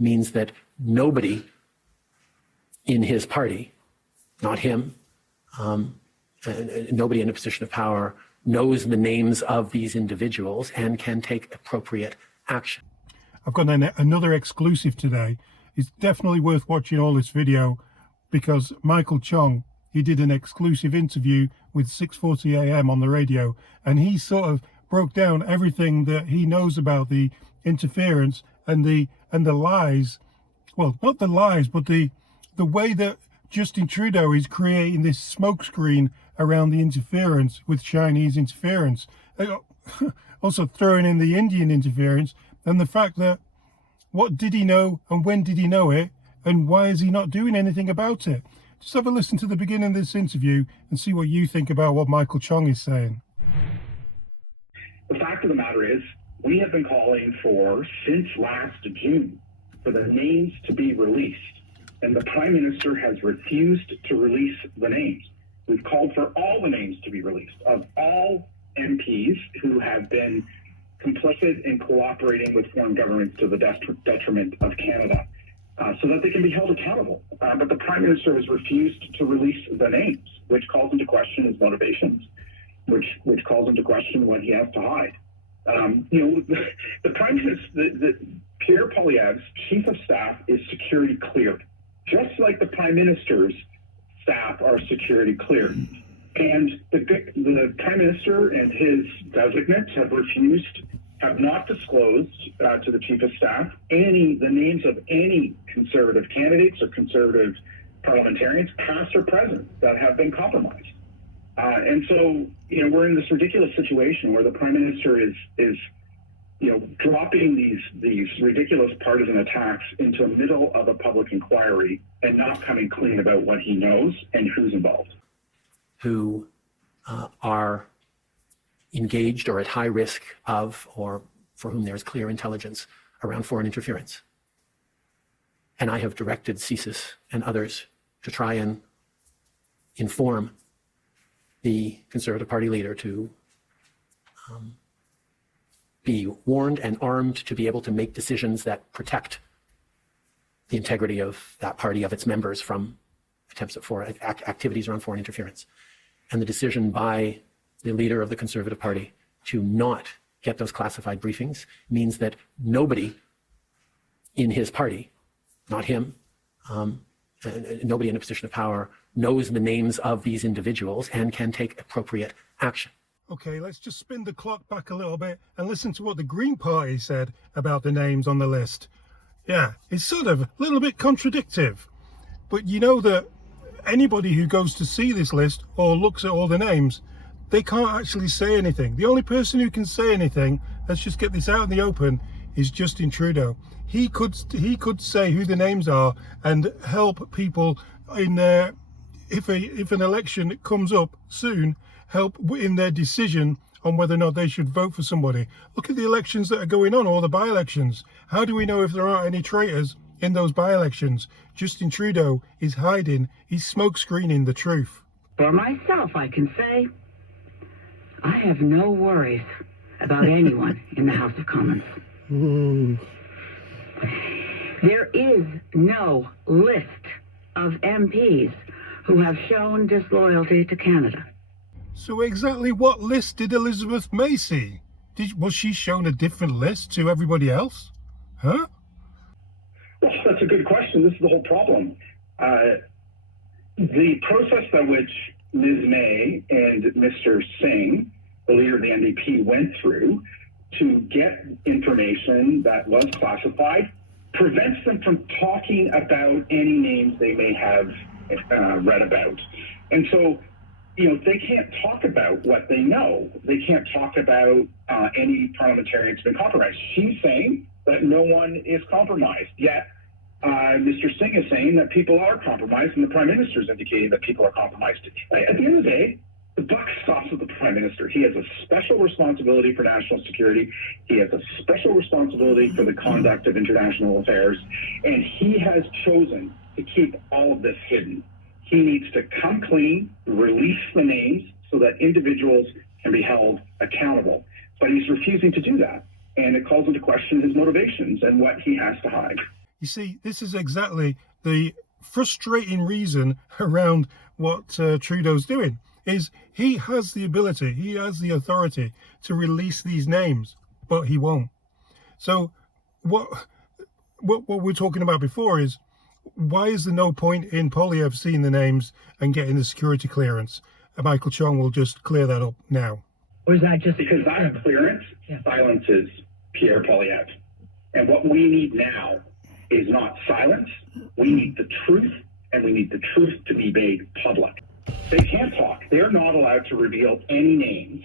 means that nobody in his party, not him, nobody in a position of power knows the names of these individuals and can take appropriate action. I've got another exclusive today. It's definitely worth watching all this video because Michael Chong, he did an exclusive interview with 6:40 AM on the radio, and he sort of broke down everything that he knows about the interference and the lies. Well, not the lies, but the way that Justin Trudeau is creating this smokescreen around the interference with Chinese interference. Also throwing in the Indian interference and the fact that what did he know and when did he know it and why is he not doing anything about it? Just have a listen to the beginning of this interview and see what you think about what Michael Chong is saying. The fact of the matter is, we have been calling for, since last June, for the names to be released, and the Prime Minister has refused to release the names. We've called for all the names to be released of all MPs who have been complicit in cooperating with foreign governments to the detriment of Canada, so that they can be held accountable. But the Prime Minister has refused to release the names, which calls into question his motivations, which calls into question what he has to hide. The Prime Minister, Pierre Poilievre's Chief of Staff is security cleared, just like the Prime Minister's staff are security cleared. And the Prime Minister and his designates have not disclosed to the Chief of Staff the names of any Conservative candidates or Conservative parliamentarians, past or present, that have been compromised. And so, we're in this ridiculous situation where the Prime Minister is dropping these ridiculous partisan attacks into the middle of a public inquiry and not coming clean about what he knows and who's involved. Who are engaged or at high risk of, or for whom there is clear intelligence around foreign interference. And I have directed CSIS and others to try and inform the Conservative Party leader to be warned and armed to be able to make decisions that protect the integrity of that party, of its members, from attempts at activities around foreign interference. And the decision by the leader of the Conservative Party to not get those classified briefings means that nobody in his party, not him, nobody in a position of power, knows the names of these individuals and can take appropriate action. Okay, let's just spin the clock back a little bit and listen to what the Green Party said about the names on the list. Yeah, it's sort of a little bit contradictory, but you know that anybody who goes to see this list or looks at all the names, they can't actually say anything. The only person who can say anything, let's just get this out in the open, is Justin Trudeau. He could say who the names are and help people in their, if an election comes up soon, help in their decision on whether or not they should vote for somebody. Look at the elections that are going on, all the by-elections. How do we know if there aren't any traitors in those by-elections? Justin Trudeau is hiding, he's smoke-screening the truth. For myself, I can say, I have no worries about anyone in the House of Commons. There is no list of MPs who have shown disloyalty to Canada. So exactly what list did Elizabeth May see? Was she shown a different list to everybody else? Huh? Well, that's a good question. This is the whole problem. The process by which Ms. May and Mr. Singh, the leader of the NDP, went through to get information that was classified prevents them from talking about any names they may have read about. And so, they can't talk about what they know. They can't talk about any parliamentarians been compromised. She's saying that no one is compromised, yet Mr. Singh is saying that people are compromised, and the Prime Minister is indicating that people are compromised. At the end of the day, the buck stops with the Prime Minister. He has a special responsibility for national security. He has a special responsibility for the conduct of international affairs, and he has chosen to keep all of this hidden. He needs to come clean, release the names so that individuals can be held accountable. But he's refusing to do that, and it calls into question his motivations and what he has to hide. You see, this is exactly the frustrating reason around what Trudeau's doing, is he has the ability, he has the authority to release these names, but he won't. So what we're talking about before is, why is there no point in Poilievre seeing the names and getting the security clearance? And Michael Chong will just clear that up now. Or is that just Because that clearance silences Pierre Poilievre. And what we need now is not silence. We need the truth, and we need the truth to be made public. They can't talk. They're not allowed to reveal any names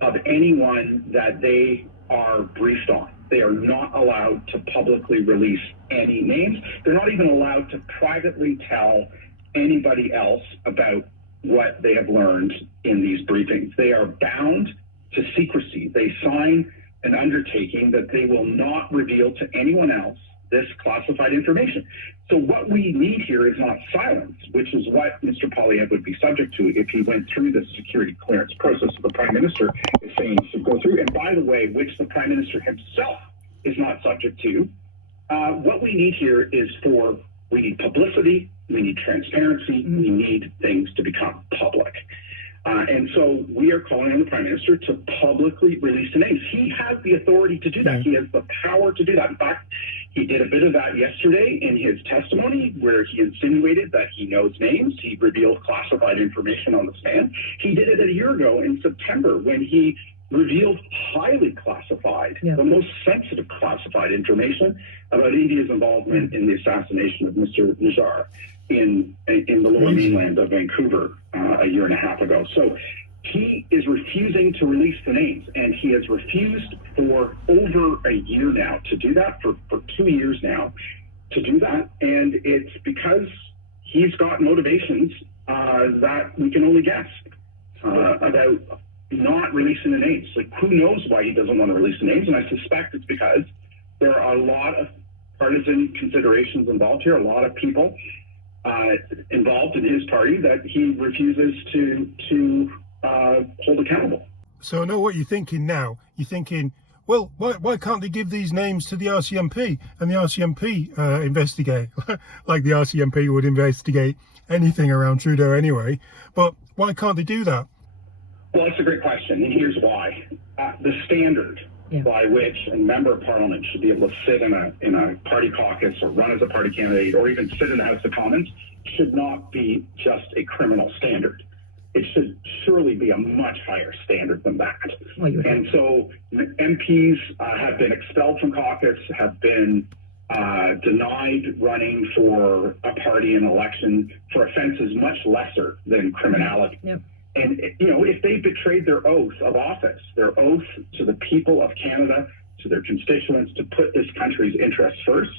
of anyone that they are briefed on. They are not allowed to publicly release any names. They're not even allowed to privately tell anybody else about what they have learned in these briefings. They are bound to secrecy. They sign an undertaking that they will not reveal to anyone else this classified information. So what we need here is not silence, which is what Mr. Poilievre would be subject to if he went through the security clearance process the Prime Minister is saying he should go through. And by the way, which the Prime Minister himself is not subject to. What we need here is we need publicity, we need transparency, we need things to become public. And so we are calling on the Prime Minister to publicly release the names. He has the authority to do that. He has the power to do that. In fact, he did a bit of that yesterday in his testimony, where he insinuated that he knows names. He revealed classified information on the stand. He did it a year ago in September, when he revealed highly classified, the most sensitive classified information about India's involvement in the assassination of Mr. Najjar in the lower mainland of Vancouver a year and a half ago. So he is refusing to release the names, and he has refused for over a year now to do that, for 2 years now to do that. And it's because he's got motivations that we can only guess about not releasing the names. Like, who knows why he doesn't want to release the names? And I suspect it's because there are a lot of partisan considerations involved here, a lot of people involved in his party that he refuses to hold accountable. So I know what you're thinking now. You're thinking, well, why can't they give these names to the RCMP and the RCMP investigate? Like the RCMP would investigate anything around Trudeau anyway. But why can't they do that? Well, that's a great question, and here's why. The standard by which a member of Parliament should be able to sit in a party caucus or run as a party candidate or even sit in the House of Commons should not be just a criminal standard. It should surely be a much higher standard than that. And so MPs have been expelled from caucus, have been denied running for a party in election for offenses much lesser than criminality. And, you know, if they betrayed their oath of office, their oath to the people of Canada, to their constituents, to put this country's interests first,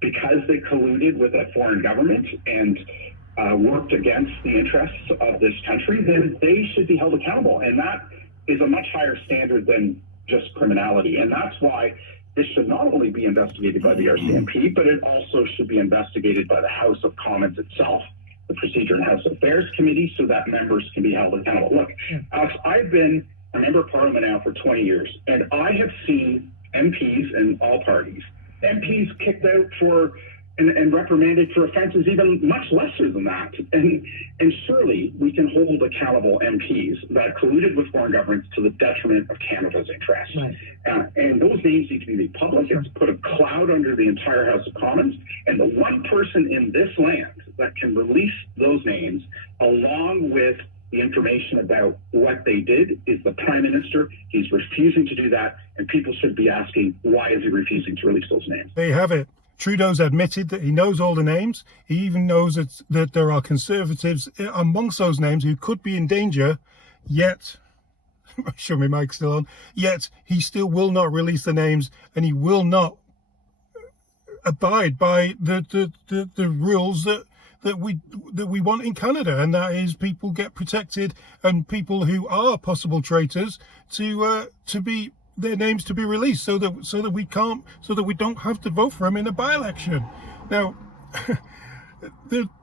because they colluded with a foreign government and worked against the interests of this country, then they should be held accountable. And that is a much higher standard than just criminality. And that's why this should not only be investigated by the RCMP, but it also should be investigated by the House of Commons itself, the Procedure and House Affairs Committee, so that members can be held accountable. Look, Alex, I've been a member of Parliament now for 20 years, and I have seen MPs in all parties, MPs kicked out for and reprimanded for offenses even much lesser than that. And surely we can hold accountable MPs that colluded with foreign governments to the detriment of Canada's interests. And those names need to be made public. It's put a cloud under the entire House of Commons. And the one person in this land that can release those names, along with the information about what they did, is the Prime Minister. He's refusing to do that. And people should be asking, why is he refusing to release those names? There you have it. Trudeau's admitted that he knows all the names. He even knows that there are Conservatives amongst those names who could be in danger, yet, show me Mike's still on, yet he still will not release the names, and he will not abide by the rules that we want in Canada, and that is people get protected and people who are possible traitors to be their names to be released, so that we don't have to vote for him in a by-election. Now,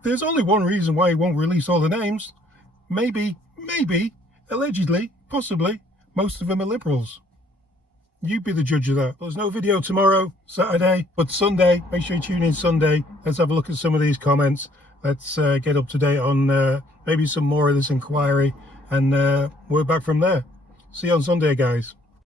there's only one reason why he won't release all the names. Maybe, allegedly, possibly, most of them are Liberals. You be the judge of that. There's no video tomorrow, Saturday, but Sunday. Make sure you tune in Sunday. Let's have a look at some of these comments. Let's get up to date on maybe some more of this inquiry, and we're back from there. See you on Sunday, guys.